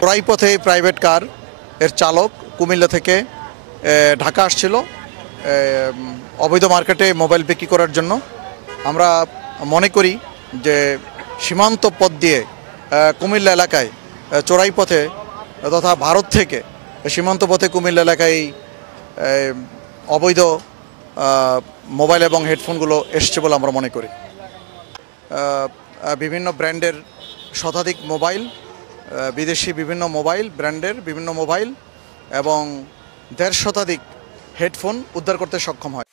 চোরাইপথে private car এর চালক কুমিল্লা থেকে ঢাকা আসছিল অবৈধ মার্কেটে মোবাইল বিক্রি করার জন্য। আমরা মনে করি যে সীমান্ত পথ দিয়ে কুমিল্লা এলাকায় চোরাইপথে তথা ভারত থেকে সীমান্ত পথে কুমিল্লা এলাকায় অবৈধ মোবাইল এবং হেডফোনগুলো এসছে বলে আমরা মনে করি। বিভিন্ন ব্র্যান্ডের শতাধিক মোবাইল, বিদেশি বিভিন্ন মোবাইল, ব্র্যান্ডের বিভিন্ন মোবাইল এবং ১৫ শতাধিক হেডফোন উদ্ধার করতে সক্ষম হয়।